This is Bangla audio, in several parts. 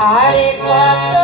আরে কত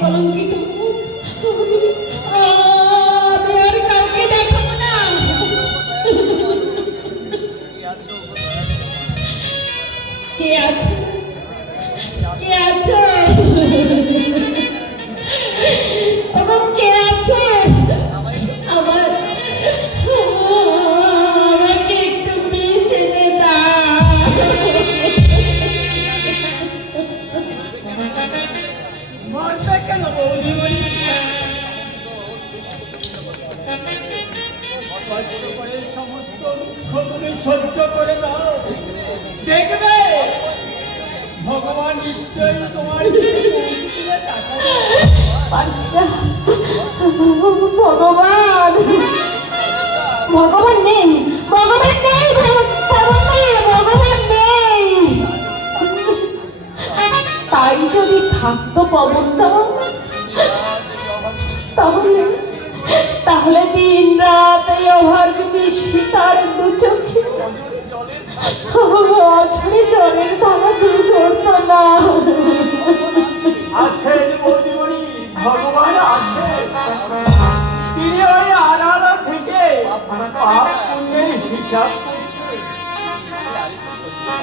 কলঙ্কিত আমি আর কাউকে দেখাবো না। কে আছে? কে আছে? ওগো কে আছে? আমার আমাকে একটু বিষ এনে দাও। মরবে কেন বৌদি বলি? সমস্ত দুঃখ তুমি সহ্য করে দাও, দেখবে ভগবান নিশ্চয়ই তোমার আচ্ছা ভগবান, ভগবান নেই, ভগবান নেই, ভগবান নেই। তাই যদি থাকতো পবনদা, তাহলে তাহলে দিন রাত এই অভাগ বৃষ্টি তার দু চোখে অঝরে জলের ধারা দূর চড়তো না। আছেন বৌদিমণি, ভগবান আছে। তিনি ওই আড়াল থেকে পাপ পুণ্যের হিসাব করছে।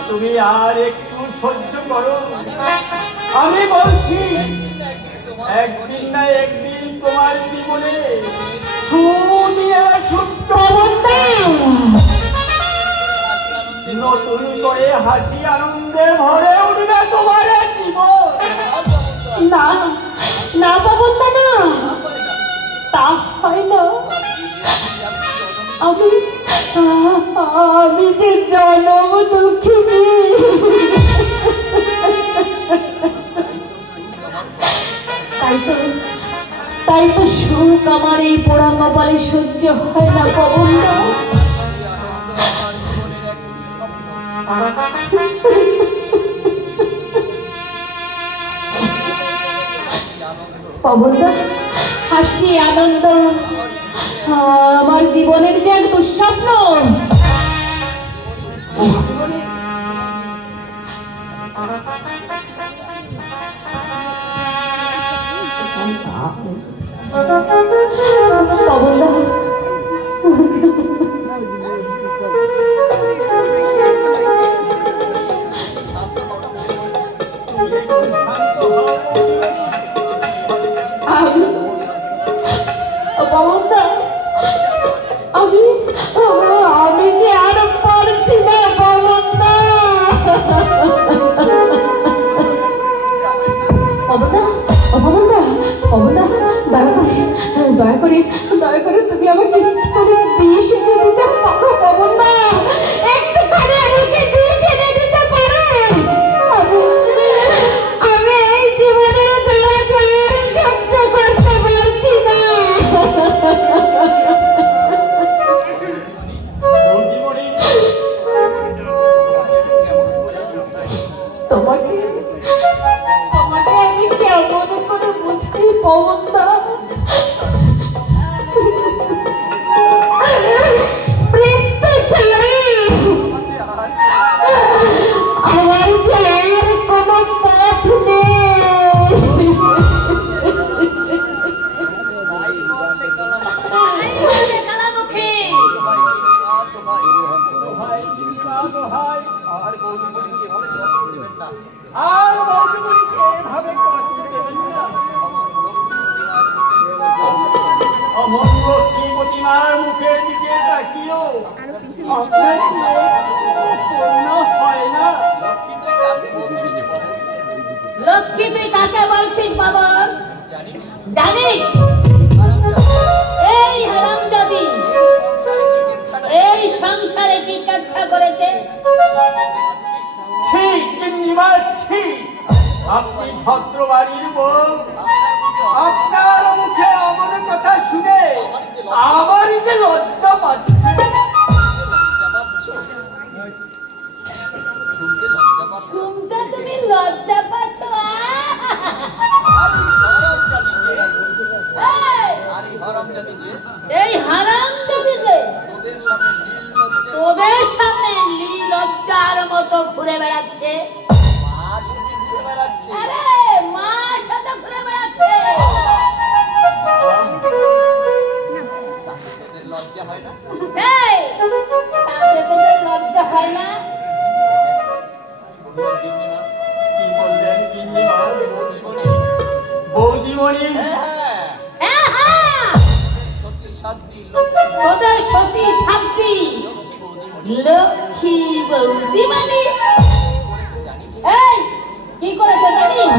তুমি আর একটু সহ্য করো, আমি বলছি একদিন না একদিন তোমার জীবনে সুদিয়ে সূত্র নতুন করে হাসি আনন্দে ভরে উঠবে তোমার জীবন। না না পবনদা, না, তা হয় না। আমি আমি যে জনম দুঃখিনী। তাই তো সুখ আমার এই পোড়া কপালে সহ্য হয় না পবনদা। পবনদা, হাসি আনন্দ আমার জীবনের যে এক দুঃস্বপ্ন। পবনদা, পবনদা, আমি আমি যে আর পারছি না পবনদা। পবনদা, পবনদা, পবনদা, দয়া করে দয়া করে তুমি আমাকে একটুখানি বিষ এনে দিতে পারো পবনদা? একটুখানি আমাকে বিষ এনে দিতে পারো? আমি এই জীবনের জ্বালা সহ্য করতে পারছি না। তোমাকে তোমাকে আমি কেমন করে বুঝাই পবনদা? আমার যে আর কোনো পথ নেই। আর বৌদিমণিকে এভাবে কষ্ট দেবেন না। অমর লক্ষ্মী প্রতিমার মুখের দিকে তাকিও, আপনার পূর্ণ হয় না। লক্ষ্মী তুই কাকে বলছিস বাবা? জানিস এই হারামজাদি এই সংসারে কি কাচ্ছা করেছে? আপনি ভদ্র বাড়ির বউ, আপনার মুখে এমন কথা শুনে আমারই যে লজ্জা পাচ্ছে। শুনতে তুমি লজ্জা পাচ্ছ? এই হারামজাদি যে তোদের সামনে লজ্জার মতো ঘুরে বেড়াচ্ছে। আরে মার সাথে ঘুরে বেড়াচ্ছে। লজ্জা হয় না? এই তাতে তোদের লজ্জা হয় না? বৌদিমণি। হ্যাঁ, হ্যাঁ। তোদের সতী শান্তি লক্ষ্মী বৌদি মানে এই কি করেছে জানিস?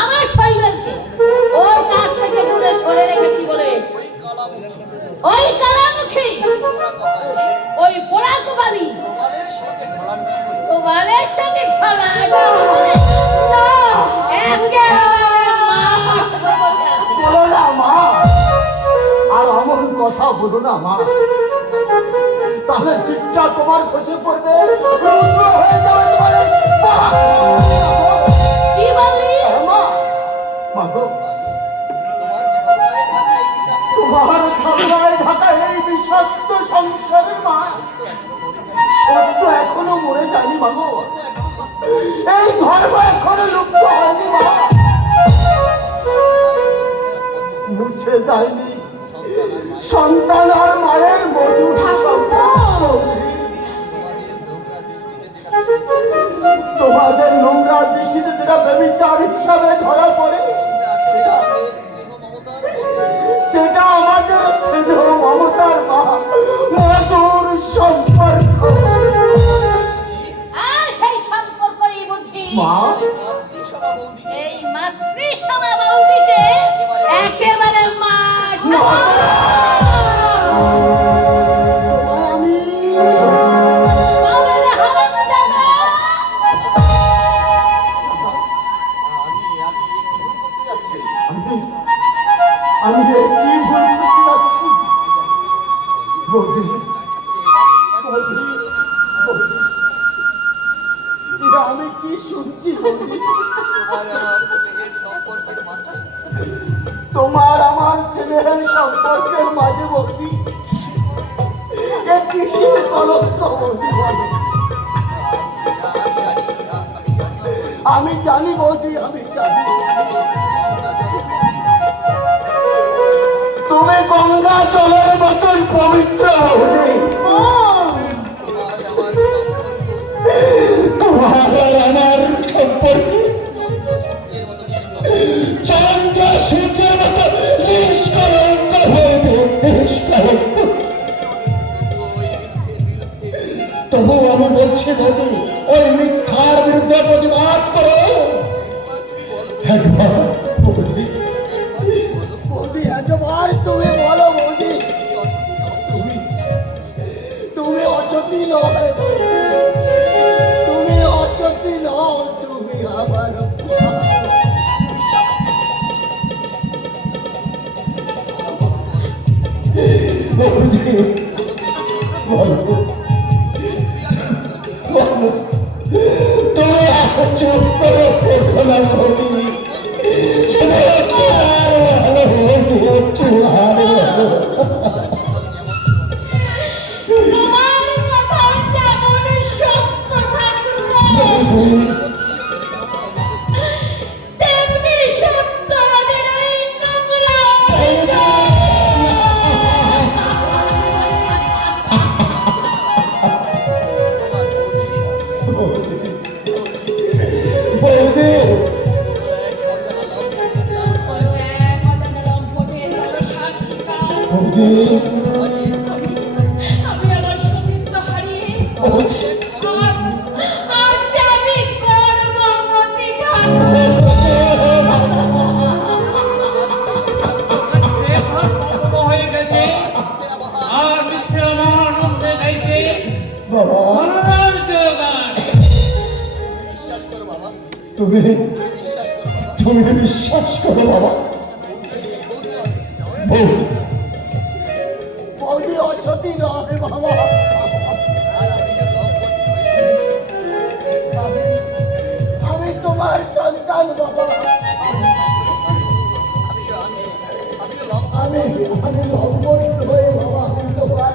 আমার শৈবালকে ওর কাছ থেকে দূরে সরে রেখেছি বলে ওই কালামুখী ওই পোড়া কপালি কপালের সঙ্গে খেলা একেবারে মা পাশে বসে আছে। বলো না মা, আর অমন কথা বলো না মা, তাহলে চিঠটা তোমার খসে পড়বে, রুদ্র হয়ে যাবে তোমার এই পাপ। কি বললি? মা, মা গো, তোমার ছাড়ায় ঢাকা এই বিষাক্ত সংসারের মা সত্য এখনো মরে যায়নি মা গো, এই ধর্ম এখনো লুপ্ত হয়নি মা, মুছে যায়নি সন্তান আর মায়ের মধুর সম্পর্ক। তোমাদের নোংরা দৃষ্টিতে যেটা ব্যভিচার হিসাবে ধরা পড়ে সেটা আমাদের স্নেহ মমতার মা মধুর সম্পর্ক। আর সেই সম্পর্কই বুঝি মা, এই মাতৃসভা বৌদিকে একেবারে মা আমি আমাদের হারামজাদা। আমি এ কি ভুল করতে যাচ্ছি? বৌদি, বৌদি, বৌদি, এটা আমি কি শুনছি বৌদি? তোমার আমার ছেলের সম্পর্কের মাঝে বৌদি এ কিসের কলঙ্ক বৌদি বলো? আমি জানি বৌদি, আমি জানি তুমি গঙ্গা জলের মতন পবিত্র বৌদি, তোমার আর আমার সম্পর্ক চন্দ্র সূর্যের মতো নিষ্কলঙ্ক বৌদি, নিষ্কলঙ্ক। তবু আমি বলছি বৌদি, ওই মিথ্যার বিরুদ্ধে প্রতিবাদ করো একবার বৌদি, বৌদি একবার তুমি বলো বৌদি, তুমি তুমি অচতি নয় বৌদি, তুমি অচতি নও, তুমি আমার বৌদি, বলো বলো, তুমি চুপ করে থেকো না বৌদি, শুধু একটু আর ভালো বৌদি, একটু আর ভালো। তোমার কথা যেমন সত্য ঠাকুরপো, তেমনি সত্য আমাদের এই নোংরা বৌদি, বৌদি, আমি আমার সতীত্ব হারিয়ে বৌদি, আজ আমি গর্ভবতী ঠাকুর। হয়ে গেছে আর মিথ্যে আমার আনন্দে গাইছে বাবা, মনোরম জোগান। তুমি তুমি বিশ্বাস করো বাবা, বৌদি, বৌদি অসতী নয় বাবা, আমি তোমার সন্তান বাবা, আমি আমি লম্বন হয়ে বাবা, আমি তোমার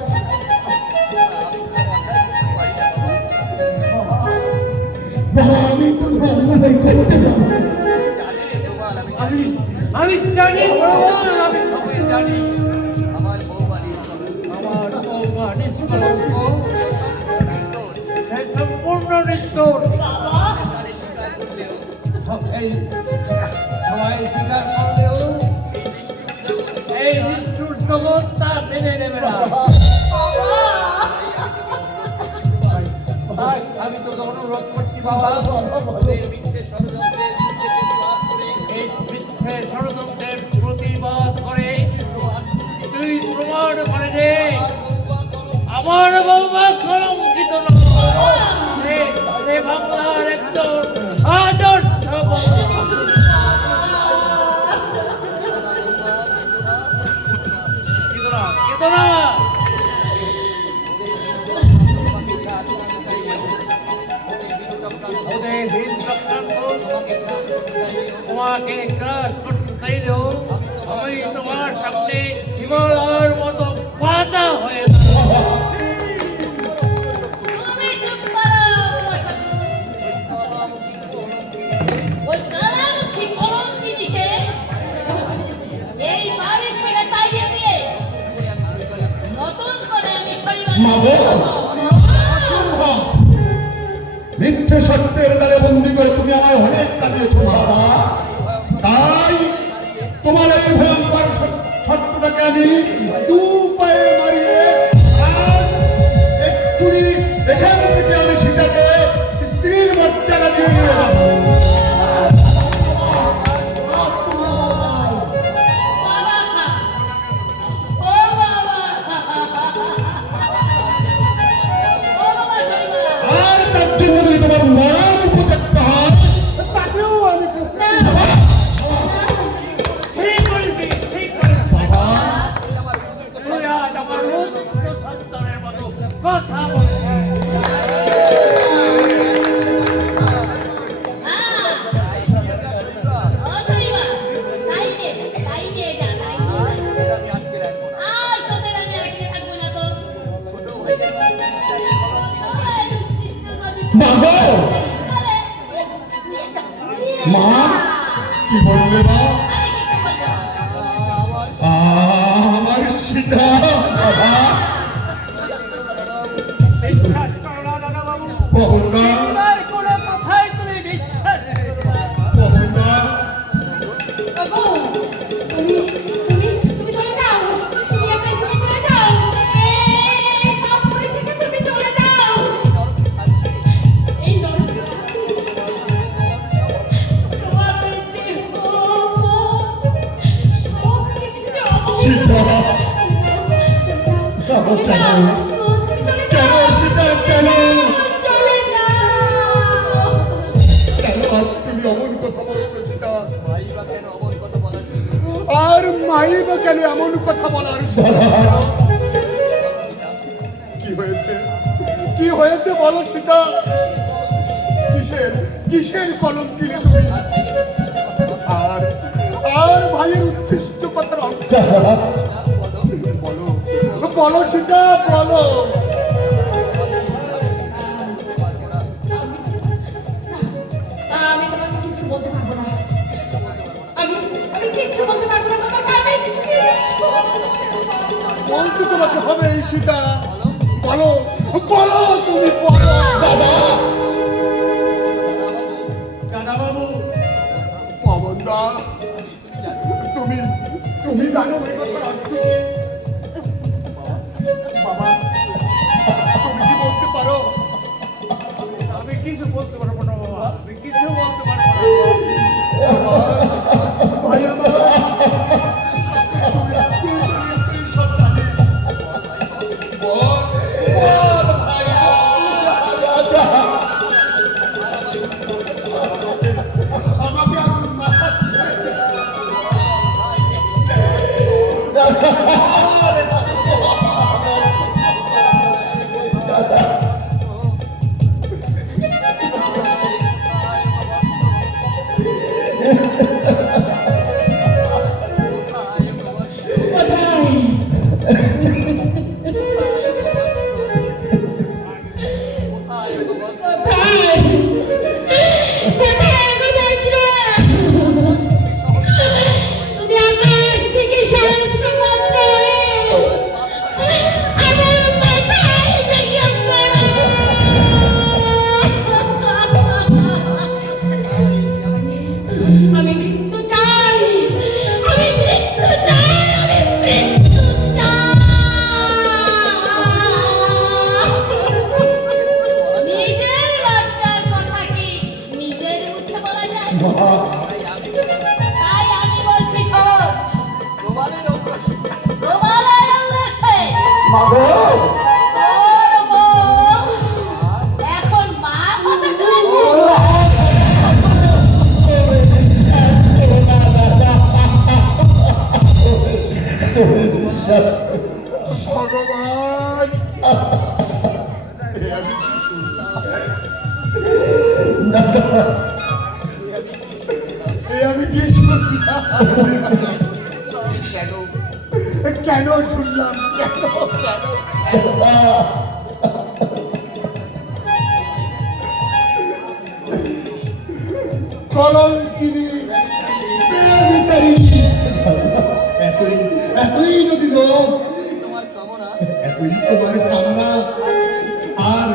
বাবা, আমি তোমার অন্যায় করতে পারবো না। আমি আমি জানি ভগবান, আমি সবাই জানি আমার বৌমা নিষ্কলঙ্ক, সে সম্পূর্ণ নিষ্ঠুর। এই সবাই স্বীকার করলেও এই নিষ্ঠুর জগৎ তা মেনে নেবে না। তাই আমি তোকে অনুরোধ করছি বাবা, এই মিথ্যে ষড়যন্ত্রের প্রতিবাদ করে তুই প্রমাণ করে দে আমার বৌমা কলঙ্কিত নয়, সে বাংলার একজন আদর্শ চেতনা। ওদের হিন চক্রান্ত তোমাকে গ্রাস করতে চাইলেও আমি তোমার সামনে হিমালয়ের মতো পাতা হয়ে তুমি চুপ করো ওই কালামুখী কলঙ্কিনীকে এই বাড়ি থেকে তাড়িয়ে দিয়ে নতুন করে আমি মা গো! মিথ্যে সত্যের দ্বারে বন্দি করে তুমি আমায় অনেক কাঁদিয়েছো মা। তাই তোমার এই ভয়ঙ্কর সত্যটাকে আমি দু পায়ে মারিয়ে আজ এক্ষুনি এখান থেকে আমি সীতাকে স্ত্রীর মর্যাদা দিয়ে নিয়ে যাবো। আর তার জন্য যদি তোমার মরণ উপদেক্তা হয় তাকেও আমি ঠিক বলবি, ঠিক বলবি। বাবা তুই আজ আমার রুদ্র সন্তানের মতো কথা বলছিস। মা গো! মা কি বললে মা? আমার সীতা বাবা বিশ্বাস করো না দাদা বাবু, পবনদা তোমার কোনো কথাই তুমি বিশ্বাস করো না। পবনদা তুমি চলে যাও, তুমি এখান থেকে চলে যাও, এই পাপড়ি থেকে তুমি চলে যাও। এই নরকে তোমার দেহ সব কিছু যাও। সীতা চলে যাও, তুমি চলে কেন যাও, সীতা কেন চলে যাও। কেন আজ তুমি অমন কথা বলছো সীতা? আর মাই বা কেন এমন কথা বলার কি হয়েছে? কি হয়েছে বলো সীতা? কিসের কিসের কলঙ্কিনী তুমি? আর আর ভাইয়ের উচ্ছিষ্ট কথার অংশ বলো বলো সীতা বলো। আমি তোমাকে কিছু বলতে পারবো না। আমি কিচ্ছু বলতে পারবো না তোমাকে। আমি কিচ্ছু বলতে তোমাকে হবে এই সীতা। বলো বলো তুমি বলো। বাবা দাদা বাবু, পবনদা তুমি তুমি জানো এই কথার অর্থ কি? বাবা তুমি কি বলতে পারো? আমি কিছু বলতে পারবো না বাবা, আমি কিছু বলতে পারবো না। ভাই আমার তুই তো নিশ্চয়ই সব জানিস। বল, বল ভাই, বল। আমাকে আর তুমি আকাশ থেকে সহস্রপাত্র হয়ে আমার মাথায় ভেঙে পড়ো। করবো। এখন মা কথা চলেছে। ভগবান আমি কি শুনলাম? কেন কেন শুনলাম? কলঙ্কিনী বিচারী এতই এতই যদি লোক, এতই তোমার কামনা, আর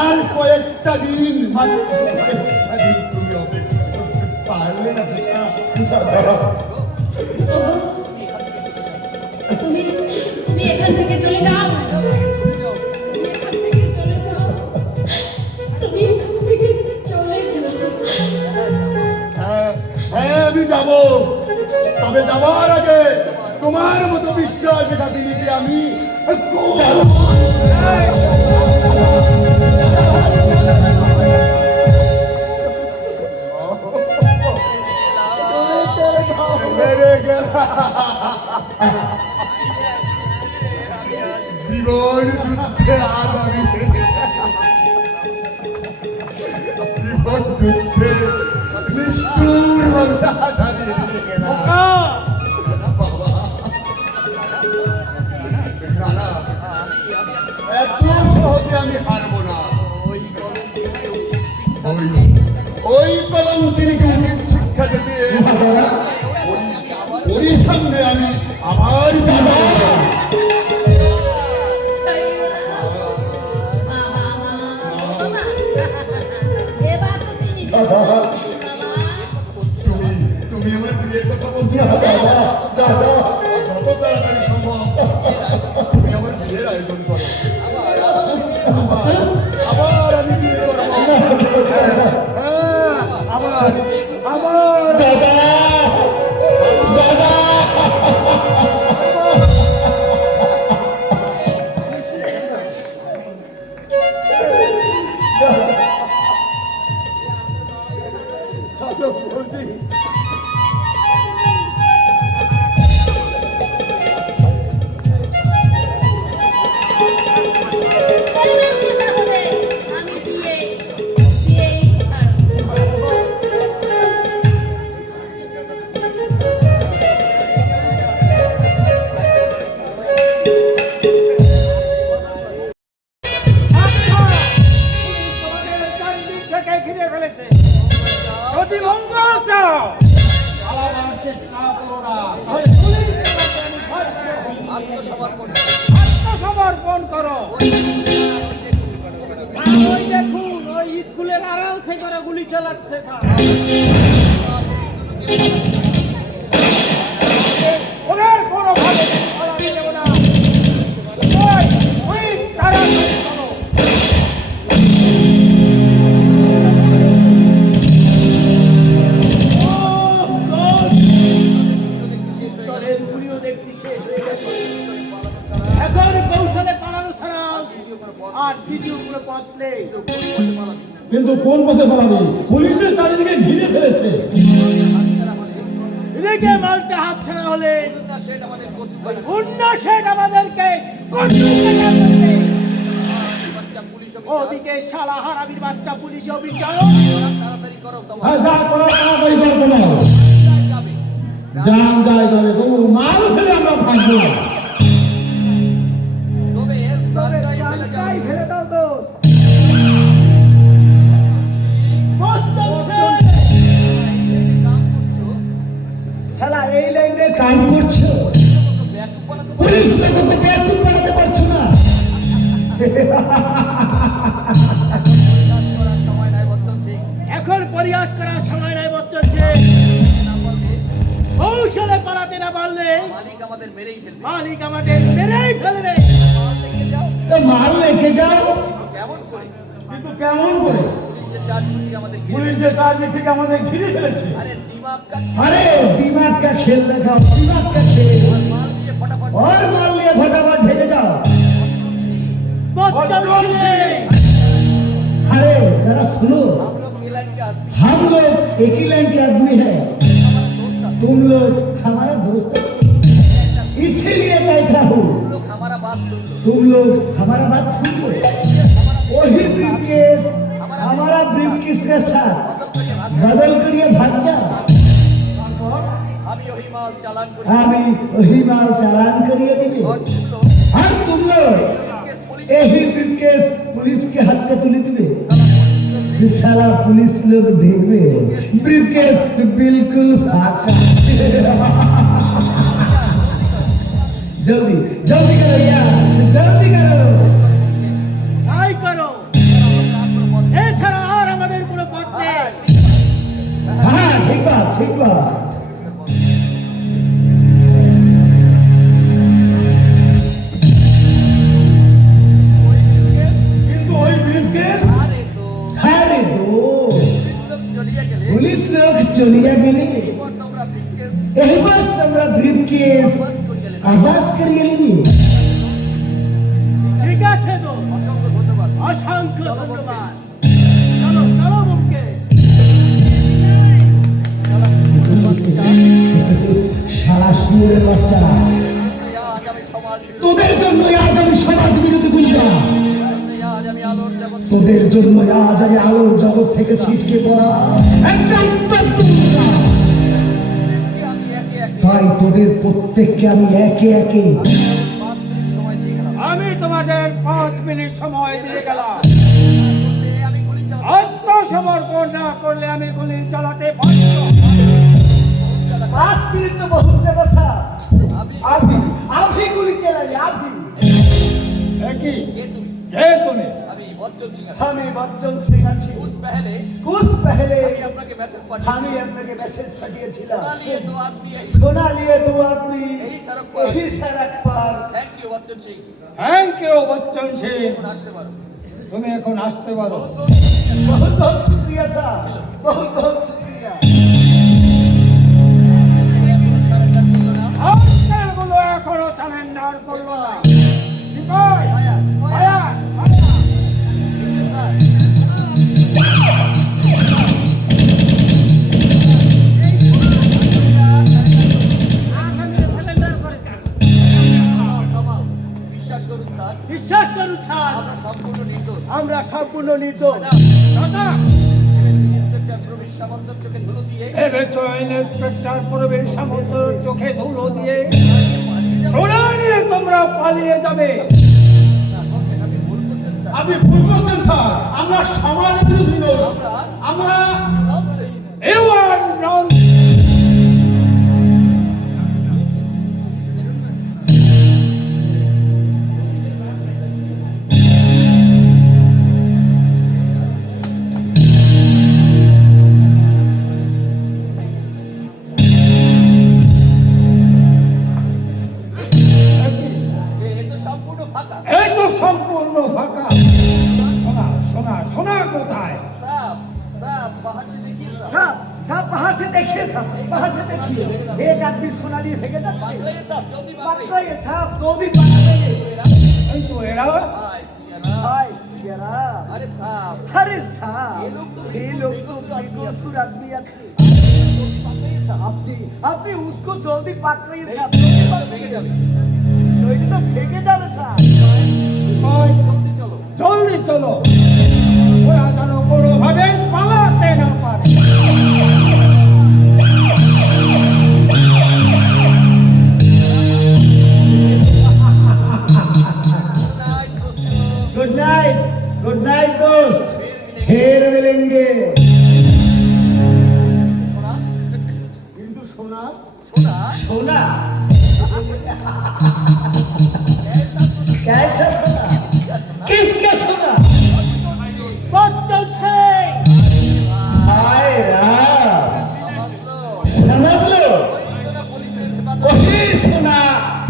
আর কয়েকটা দিন, মাত্র কয়েকটা দিন তুমি অপেক্ষা করতে পারলে না বেটা? ওগো, তুমি তুমি এখান থেকে চলে যাও। তুমি এখান থেকে চলে যাও। তুমি এখান থেকে চলে যাও। হ্যাঁ হ্যাঁ আমি যাব, তবে যাওয়ার আগে তোমার মতো বিশ্বাস এটা দিলিকে আমি মেরে গেলাম। জীবন যুদ্ধে আজ আমি জীবন যুদ্ধে নিষ্ঠুর ভাবে আজ আমি হেরে গেলাম। বাবা না না, এত সহজে আমি হারবো না। ওই কলঙ্কিনীকে উচিত শিক্ষা দিতে ওই সামনে আমি আবার দাদা তুমি তুমি আমার বিয়ের কথা বলছো? যত তাড়াতাড়ি সম্ভব তুমি আমার বিয়ের আয়োজন করো। আবার আমি বিয়ে করবো। হ্যাঁ, আবার আবার দাদা দাদা আমি বিয়েই ছাড়বো। ঘিরে ফেলেছে। যদি মঙ্গল চাও পালাবার চেষ্টা করো না, আত্মসমর্পণ করো। আর ওই দেখুন, ওই স্কুলের আড়াল থেকে ওরা গুলি চালাচ্ছে। ওদের কোনো ভাবে পালাতে দেব না। ওই তাড়াতাড়ি করো। এখন কৌশলে পালানো ছাড়া আর দ্বিতীয় কোনো পথ নেই। কিন্তু কোন পথে পালাবি? পুলিশের চারিদিকে ঘিরে ফেলেছে। এদিকে মালটা হাত ছাড়া হলে গুন্ডা শেঠ আমাদেরকে কচুকে করবে। ওদিকে শালা হারামির বাচ্চা পুলিশ অভিযান। হ্যাঁ, যা করার তাড়াতাড়ি কর। তোমার জান যায় যাবে, তবু মাল ফেলে আমরা থাকবো না। জানটাই ফেলে দাও দোষ। শালা এই লাইনে কাম করছো, পুলিশ লোককে বেয়াকুব বানাতে পারছো না। এখন পরিহাস করার সময় নাই বচ্চন যে কৌশলে পালাতে না পারলে মালিক আমাদের মেরেই ফেলবে। তো মাল রেখে যাও, কিন্তু কেমন করে? পুলিশ যে চারদিক থেকে আমাদের ঘিরে ফেলেছে। আরে দিমাগ কা খেল দেখাও, দিমাগ কা খেল। और मार लिए फटाफट ढेके जाओ। बच्चन सिंह। अरे जरा सुनो, हम लोग एक ही लाइन के आदमी हैं, तुम लोग हमारा दोस्त है, इसीलिए कहता हूँ तुम लोग हमारा बात सुन लो। वही ब्रीफकेस हमारा ब्रीफकेस के साथ बदल कर ये भाग जाओ। আমি ওই মাল চালান করিয়ে দিবি আর तुम लोग यही ब्रीफकेस पुलिस के हाथ में तुले दिबे। साला पुलिस लोग देखबे ब्रीफकेस बिल्कुल फाका। जल्दी जल्दी करो यार, जल्दी करो। তাই করো, এছাড়া আর আমাদের কোনো পথ নেই। हाँ ठीक बात ठीक बात। কিন্তু ওই ব্রিফকেস अरे दो पुलिस लोग चलिया गेली, यही बस तमरा ब्रीफकेस आवाज करिए ली। ঠিক আছে তো, অসংখ্য ধন্যবাদ। চলো চলো মুমকে। শালা শুয়োরের বাচ্চা, তোদের জন্য আজ আমি সমাজ বিরোধী গুন্ডা, তোদের জন্য আজ আমি আলোর জগৎ থেকে ছিটকে পড়া একটা উত্তপ্ত গুন্ডা। তাই তোদের প্রত্যেককে আমি একে একে আমি তোমাদের 5 মিনিট সময় দিয়ে গেলাম। আত্মসমর্পণ না করলে আমি গুলি চালাতে বাধ্য। 5 मिनट तो बहुत ज्यादा था। अभी गोली चलाई अभी। কি কে তুমি? हमें बच्चन सिंह अच्छी कुछ पहले हमें अपने के मैसेज पाठिয়েছিলাম। सोना लिए दो आदमी यही सड़क पर। থ্যাংক ইউ বচ্চন সিং, তুমি এখন আসতে পারো। बहुत बहुत शुक्रिया साहब, बहुत बहुत शुक्रिया। আজকালগুলো এখনো সারেন্ডার করলো না। ঠিক আছে? আয়া, আয়া। বিশ্বাস করুন স্যার, আমরা সম্পূর্ণ নির্দোষ। দাদা, ভেবেছ ইন্সপেক্টর প্রবীর সামন্তর চোখে ধুলো দিয়ে সোনা নিয়ে তোমরা পালিয়ে যাবে? আপনি ভুল করছেন স্যার, আমরা সমাজ বিরোধী নই, আমরা You are wrong. এই তো সম্পূর্ণ ফাঁকা। সোনা সোনা সোনা কোথায়? साहब साहब बाहर से देखिए, साहब बाहर से देखिए, एक आदमी सोना लिए फेंके जाते हैं। पकड़ो ये साहब, जो भी पकड़ लेंगे। এই তো এরা। हाय सियारा, अरे साहब ये लोग तो बेकसूर आदमी আছে। আপনি उसको जल्दी पकड़िए साहब, নইলে তো ভেঙে যাবে সাহেব। জলদি চলো, ওরা যেন কোনোভাবে পালাতে না পারে। गुड नाइट दोस्त, फिर मिलेंगे। কিন্তু সোনা সোনা कैसा सोना? किसका सोना? बच्चन सिंह। हाय राम, समझ लो वही सोना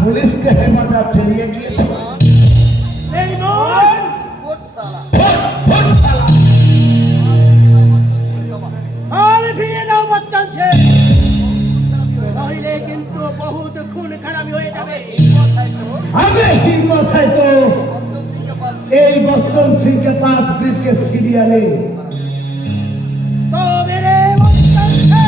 पुलिस के हेफाजत चलिए গিয়েছে। नहीं बोल। फुट साला। আর ফিরে দাও বচ্চন সিং, নইলে কিন্তু বহুত খুন খারাপি হয়ে যাবে। अबे हिम्मत है तो बच्चन सिंह के पास ब्रीफ के सीरियले तो मेरे बच्चन से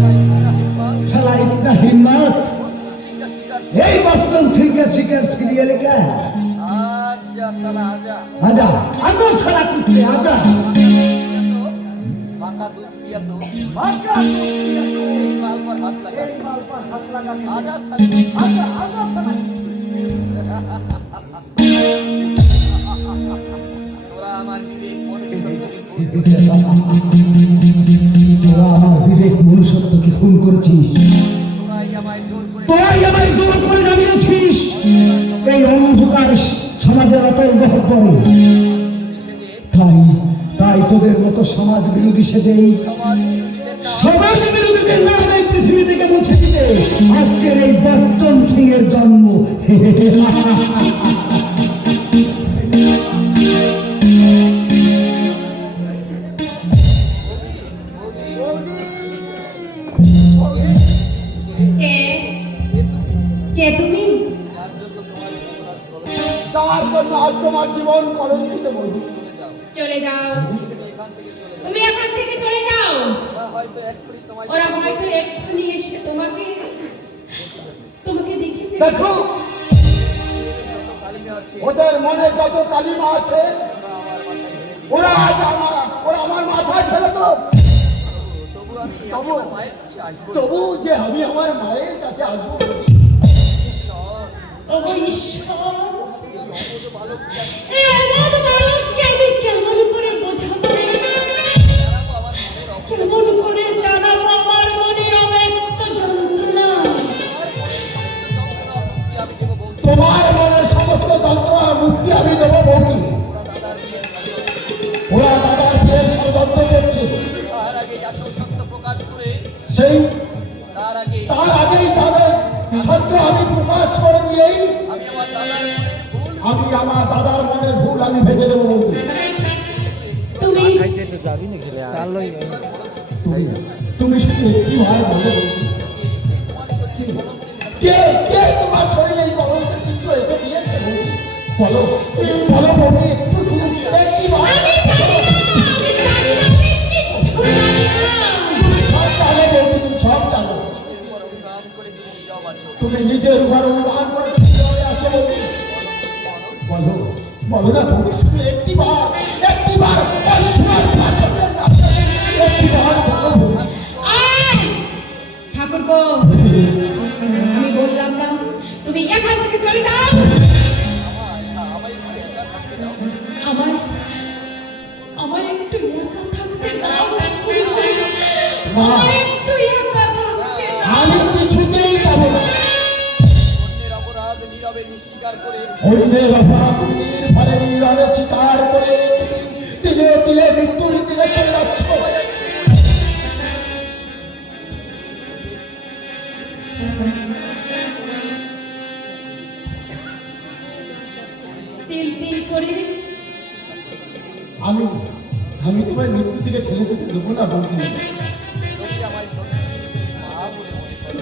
साला इतना हिम्मत यही बच्चन सिंह के शिकार सीरियल क्या है आजा साला आजा आजा आजा साला कुत्ते आजा माका दूध पिया तो माका दूध पिया तो এই মাল पर हाथ लगा এই माल पर हाथ लगा आजा साला आजा आजा साला তোরা আমার বিবেক মনে তোরা আমার বিবেক মনুষ্যত্বকে খুন করেছিস তোরাই আমায় জোর করে তোরাই আমায় জোর করে নামিয়েছিস এই অন্ধকার সমাজের অতল গহ্বরে তাই তাই তোদের মতো সমাজ বিরোধী সেজেই সমাজ বিরোধীদের নাম এই পৃথিবী থেকে মুছে দিতে আজকের এই বচ্চন সিং এর জন্ম কে কে তুমি যাওয়ার জন্য আজ তোমার জীবন কলঙ্কিত বৌদি চলে যাও তুমি এখান থেকে চলে যাও হয়তো এক্ষুনি তোমায় ওরা হয়তো এক্ষুনি এসে তোমাকে তোমাকে দেখে নেবে। দেখো ওদের মনে যত কালিমা আছে ওরা আজ আমার মাথায় ফেলে তো তবু যে আমি আমার মায়ের কাছে আসবো ও ঈশ্বর এই অনাথ বালককে আমি কেমন করে বোঝাবো কেমন করে জানাবো আমার মনের অব্যক্ত যন্ত্রণা তোমার মনের সমস্ত যন্ত্রণার মুক্তি আমি দেবো বৌদি ওরা দাদার বিয়ের ষড়যন্ত্র করছে সেই তার আগেই তাদের সত্য আমি প্রকাশ করে দিয়েই আমি আমার দাদার মনের ভুল আমি ভেঙে দেবো বৌদি তুমি তুমি শুধু একটি ভাই বলো বৌদি। কে কে তোমার শরীরে এই কলঙ্কের চিত্র এঁকে দিয়েছে বৌদি বলো বলো বৌদি একটু তুমি একটি ভাই তুমি সব জানো বৌদি তুমি সব জানো তুমি নিজের উপর অনুমান করে কিভাবে আছো বৌদি বলো বলো না বৌদি শুধু একটি বার ওই সোনার পাথরের কাছে একটি বার বলো বৌদি ঠাকুরপো আমি বললাম না তুমি এখান থেকে চলে যাও আমার আমার একটু একা থাকতে দাও আমার একটু একা থাকতে দাও আমি কিছুতেই যাবো না অন্যের অপরাধ নির্ভরে নীরবে স্বীকার করে তিলে তিলে মৃত্যুর দিকে চলে যাচ্ছ তিল তিল করে আমি আমি তোমার মৃত্যুর দিকে ঠেলে দিতে দেবো না বলতে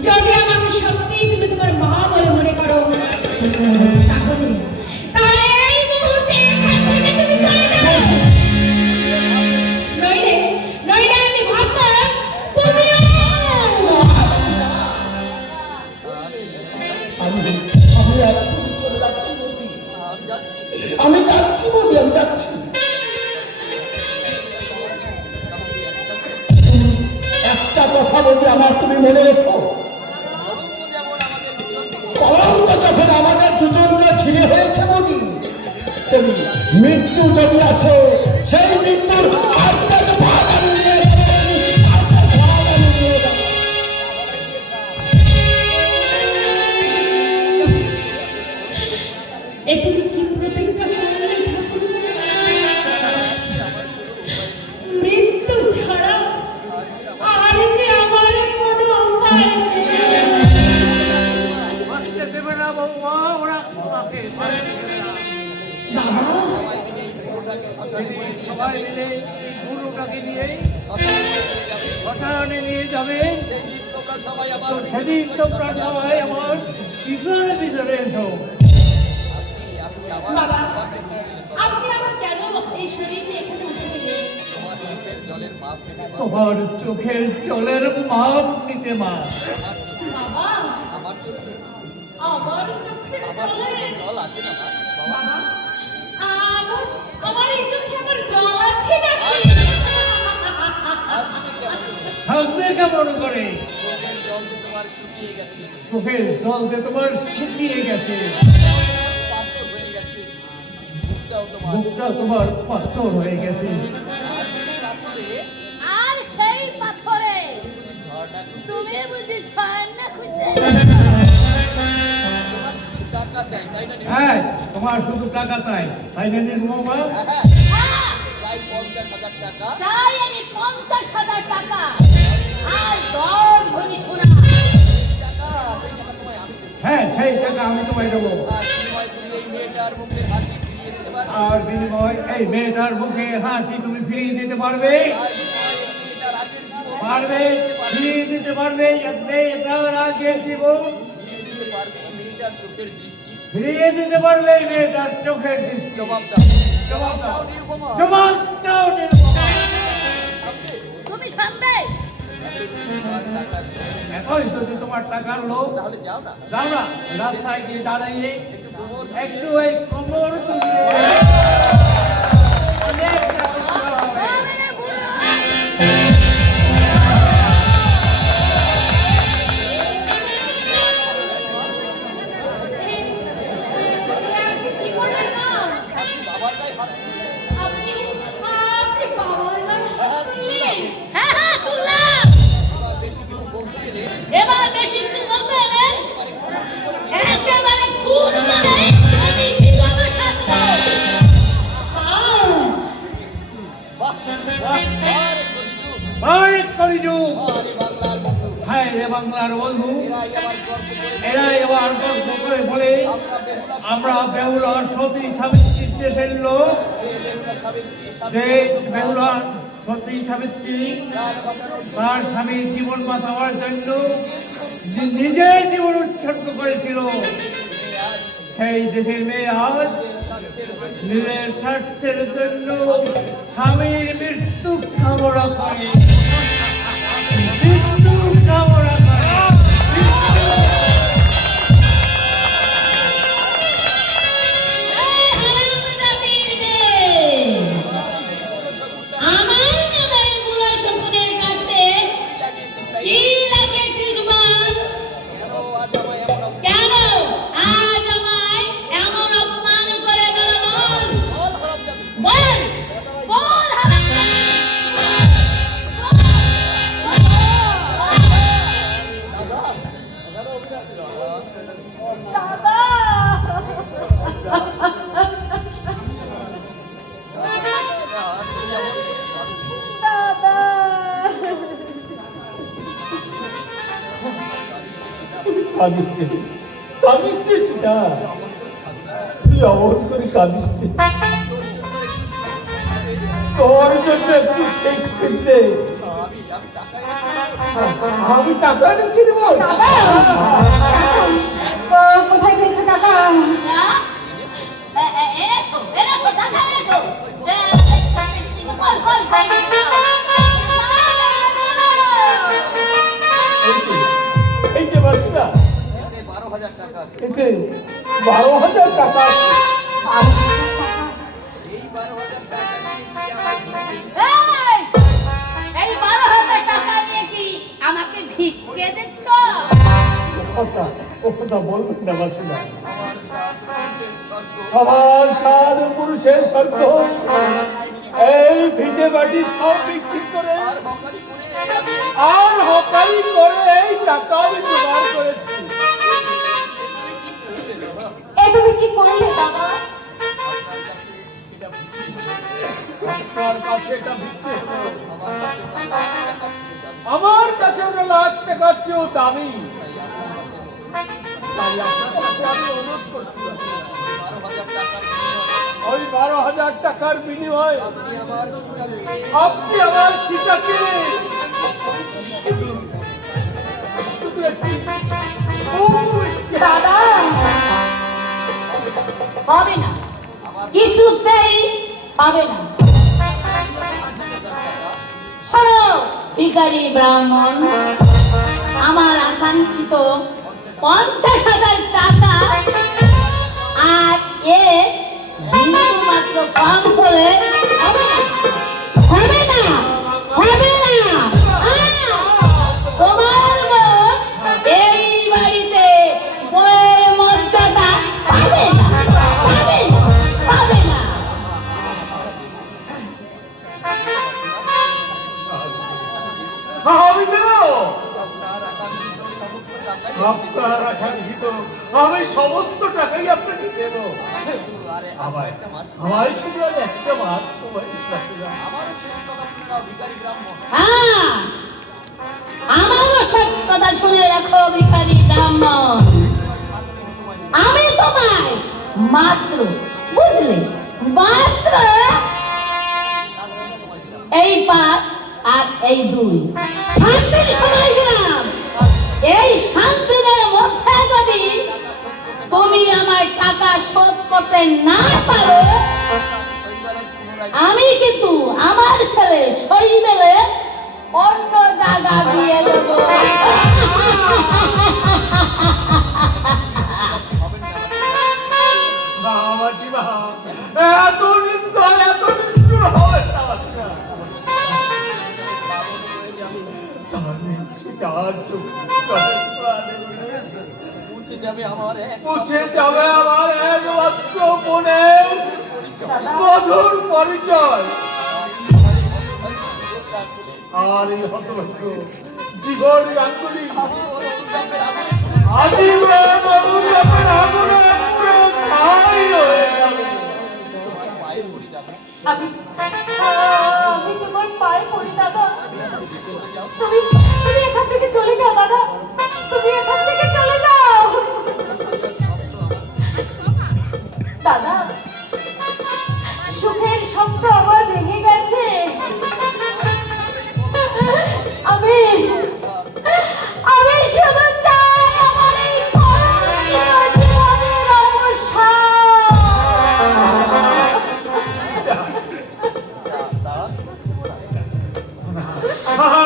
যদি আমাকে সত্যিই তুমি তোমার মা বলে মনে করো তাহলে তাহলে এই মুহূর্তে এখান থেকে তুমি চলে যাও নইলে নইলে আমি ভাববো তুমিও আমি আমি একদম চলে যাচ্ছি বৌদি আমি যাচ্ছি বৌদি আমি যাচ্ছি একটা কথা বলতে আমার তুমি মনে রেখো কলঙ্ক যখন আমাদের দুজনকে ঘিরে হয়েছে বলি তুমি মৃত্যু যদি আছে সেই মৃত্যুর আত্মাকে ভাগ আমি নিয়ে যাবো, আত্মাকে ভাগ আমি নিয়ে যাবো। এ তুমি কি প্রতিজ্ঞা করলে মৃত্যু ছাড়া আর যে আমার কোনো উপায় নেই। দেবে না বৌমা আমরা তোমাকে বাড়ি ছেড়ে দিলাম। সবাই মিলে এই গুরুটাকে নিয়ে শ্মশানে নিয়ে যাবে। তো সেদিন তোমরা সবাই আমার পিছনে পিছনে এসো। বাবা আপনি আবার কেন এই শরীর নিয়ে এখানে উঠে গেলেন? তোমার চোখের জলের মাপ নিতে মা। বাবা আমার চোখের জল আছে না বাবা? আমার এই চোখে আমার জল আছে নাকি? থাকবে কেমন করে? চোখের জল যে তোমার শুকিয়ে গেছে, মুখটা তোমার পাথর হয়ে গেছে। আর সেই পাথরে তুমি বুঝি ঝর্ণা খুঁজতে? হ্যাঁ, তোমার শুধু টাকা চাই, তাই না নির্মমা? চাই আমি 50,000 টাকা আর 10 ভরি সোনা। হ্যাঁ, সেই টাকা আমি তোমায় দেবো। আর বিনিময় এই মেয়েটার মুখে হাসি তুমি ফিরিয়ে দিতে পারবে? পারবে? ফিরিয়ে দিতে পারবে? মেয়েটার আগে জীবন ফিরিয়ে দিতে পারবে? মেয়েটার চোখের দৃষ্টি জবাব দাও, জবাব দাও নির্মমা। তুমি থামবে? এখন যদি তোমার টাকার লোক যাও না, রাস্তায় গিয়ে দাঁড়িয়ে একটু ওই কোমর তুলে অনেক টাকা তোলা হবে। আমি রে বুড়ো। কি করলেন না? আপনি বাবার গায়ে হাত তুললেন? হ্যাঁ হ্যাঁ তুললাম। এবার বেশি কিছু বলতে এলে একেবারে খুন করে আমি ভিতরে থাকবো। ভারত কলিযুগ, হায় রে বাংলার বন্ধু, এরা এবার গর্ব করে বলে আমরা বেহুলার সতী সাবিত্রীর দেশের লোক। যে বেহুলার সতী সাবিত্রী তার স্বামীর জীবন বাঁচাবার জন্য নিজের জীবন উৎসর্গ করেছিল। সেই দেশের মেয়ে আজ নিজের স্বার্থের জন্য স্বামীর মৃত্যু কামনা করে, মৃত্যু কামনা করে। আমার নামে বুড়ো শকুনের কাছে কি লাগিয়েছিস বল? কেন আজ আমায় এমন অপমান করে গেল বল? বল বল কাঁদিস নে সীতা, তুই অমন করে কাঁদিস নে। তোর জন্য একটু শেখ কিনতে আমি টাকা এনেছি রে বল। কোথায় পেয়েছো টাকা? এনেছো এনেছো টাকা এনেছো। বল বল এই যে বাসি না, এতে 12,000 টাকা আছে। এই 12,000 টাকা নিয়ে কি আমাকে ভিক্ষে দিচ্ছ? ও কথা বলবেন না বাসি না। আমার সাধু পুরুষের স্বর্গ এই ভিটে বাটি সব বিক্রি করে আর হকারি করে এই টাকা আমি জোগাড় করেছি। এ তুমি কি করলে বাবা? আপনার কাছে এটা বিক্রি হলো, আমার কাছে ওটা লাখ টাকার চেয়েও দামি। তাই আপনার কাছে আমি অনুরোধ করতে পারি ওই 12,000 টাকার বিনিময়ে আপনি আমার সীতাকে শুধু একটি দাদা হবে না, কিছুতেই হবে না। শোনো ভিখারি ব্রাহ্মণ, আমার আকাঙ্ক্ষিত 50,000 টাকা আর এ বিন্দু মাত্র কম হলে হবে না, হবে না, হবে না। তোমার বোন এই বাড়িতে বউয়ের মর্যাদা পাবে না, পাবে না, পাবে না। আমি দেব আপনার আকাঙ্ক্ষিত আমি সমস্ত টাকাই আপনাকে দেব আমায় শুধু আর একটা মাস সময় দিতে হ্যাঁ, আমারও সব কথা শুনে রাখো ভিখারি ব্রাহ্মণ। আমি তোমায় মাত্র, বুঝলে, মাত্র এই 5 আর এই 2 শান্তির সময় দিলাম। এই 7 দিনের মধ্যে যদি তুমি আমার টাকা শোধ করতে না পারো, আমি কিন্তু আমার ছেলে সই মেলে অন্য জায়গা দিয়ে দেবো। মাসিমা এত নিন্দা এত নিষ্ঠুর হবে না মুছে যাবে আমার একমাত্র বোনের মধুর পরিচয়। আর এই হতভাগ্য জীবন গাঙ্গুলি আজীবন অনুতাপের আগুনে পুরো ছাই হয়ে যাবে। আমি তোমার পায়ে পড়ি দাদা, তুমি এখান থেকে চলে যাও দাদা, তুমি এখান থেকে চলে যাও দাদা। সুখের স্বপ্ন আমার ভেঙে গেছে। আমি শুধু চাই আমার এই কলঙ্কিত জীবনের অবসান।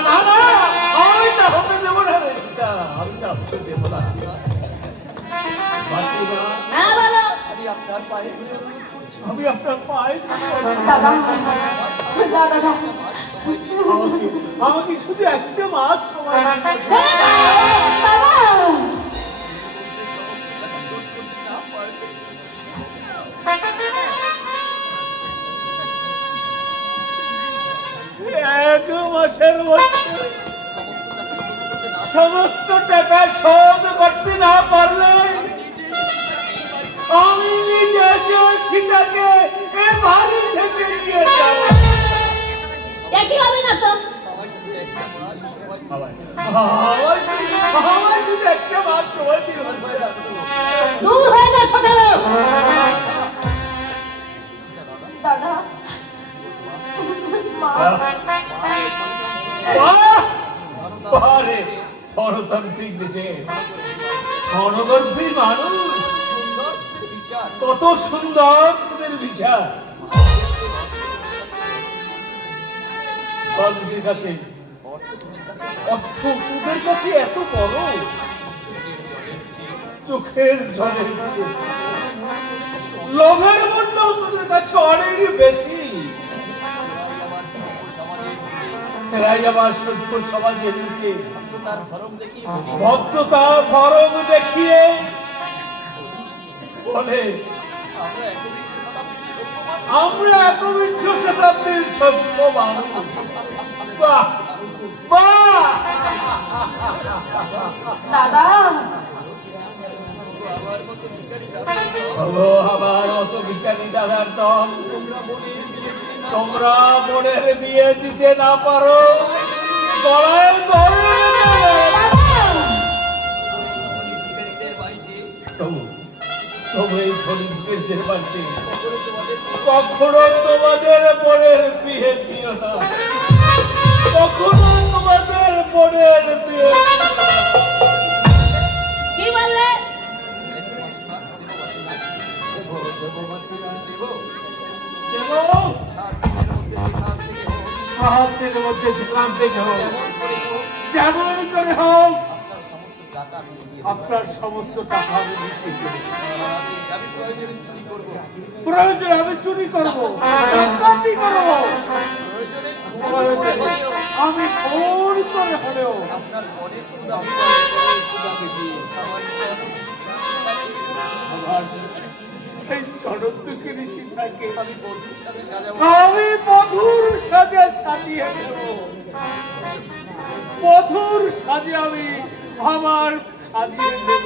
না না আমি তা হতে দেব না রে সীতা, আমি তা হতে দেব না। হ্যাঁ বলো। আমি আপনার পায়ে দাদা দাদা আমাকে শুধু একটা মাস সময় দিন। ছেড়ে দাও বাবা। এক মাসের মধ্যে সমস্ত টাকা শোধ করতে না পারলে আমি নিজে এসে সীতাকে এ বাড়ি থেকে নিয়ে যাব। একই হবে না তো। আমার শুধু একটা মাস সময় দিন। দূর হয়ে যা ছোট লোক। দাদা গণতান্ত্রিক দেশে গণগর্ভী মানুষ কত সুন্দর তোদের বিচার। মানুষের কাছে অর্থ তোদের কাছে এত বড়, চোখের জলের চেয়ে লোভের মূল্য তোদের কাছে অনেক বেশি। এরাই আবার সভ্য সমাজের দিকে ভদ্রতা ফরম দেখিয়ে বলে আমরা 21 শতাব্দীর সভ্য মানুষ। বাহ বাহ দাদা আমার মতো ভিখারি দাদার দল তোমরা বোনের বিয়ে দিতে না পারো, গলায় দড়ি তবু এই দরিদ্রদের মাঝে কখনো তোমাদের বোনের বিয়ে দিও না, কখনো তোমাদের বোনের বিয়ে দিও না। কি বললে? সাহায্যের মধ্যে যেখান থেকে হোক, যেমন করে হোক, আপনার সমস্ত টাকা আমি বিক্রি করব। প্রয়োজনে আমি চুরি করবো, ডাকাতি করবো, প্রয়োজনে আমি খুন করে হলেও আমার এই চরণদুঃখের সীতাকে আমি মধুর সাজে সাজিয়ে দেব, মধুর সাজে আমি আমার সাজিয়ে দেব।